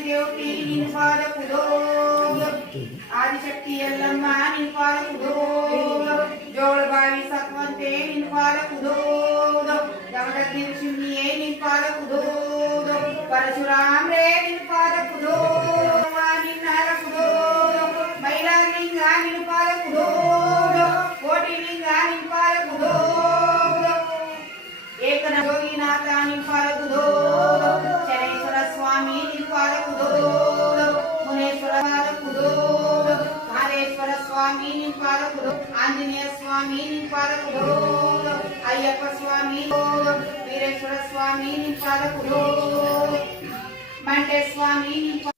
ದೇವತಿ ನಿನ್ ಪಾದ ಕುದೋ ಆದಿಶಕ್ತಿ ಎಲ್ಲಮ್ಮ ನಿನ್ ಪಾದ ಕುದೋ ಜೋಳಬಾವಿ ಸತ್ವಂತೆ ನಿನ್ ಪಾದ ಕುದೋ ಜಮದಗ್ನಿ ಶಿವನಿಯೇ ನಿನ್ ಪಾದ ಕುದೋ ಪರಶುರಾಮ್ರೇ ನಿನ್ ಪಾದ ಕುದೋ ನಿನ್ನಾರ ಕುದೋ ಮೈಲಾರಲಿಂಗ ನಿನ್ ಪಾದ ಕುದೋ ಕೋಟಿಲಿಂಗ ನಿನ್ ಪಾದ ಕುದೋ ಏಕನ ಯೋಗಿನಾಥ ನಿನ್ ಪಾದ ಕುದೋ ಶನೇಶ್ವರ ಸ್ವಾಮಿ ನಿನ್ ಪಾದ ಕುದೋ ಮುನೇಶ್ವರ ಪಾದ ಕುದೋ ಮಹದೇಶ್ವರ ಸ್ವಾಮಿ ನಿನ್ ಪಾದ ಕುದೋ ಆಂಜನೇಯ ಸ್ವಾಮಿ ನಿನ್ ಪಾದ ಕುದೋ ಅಯ್ಯಪ್ಪ ಸ್ವಾಮಿ ವೀರೇಶ್ವರ ಸ್ವಾಮಿ ನಿನ್ ಪಾದ ಕುದೋ ಮಂಟೆ ಸ್ವಾಮಿ ನಿನ್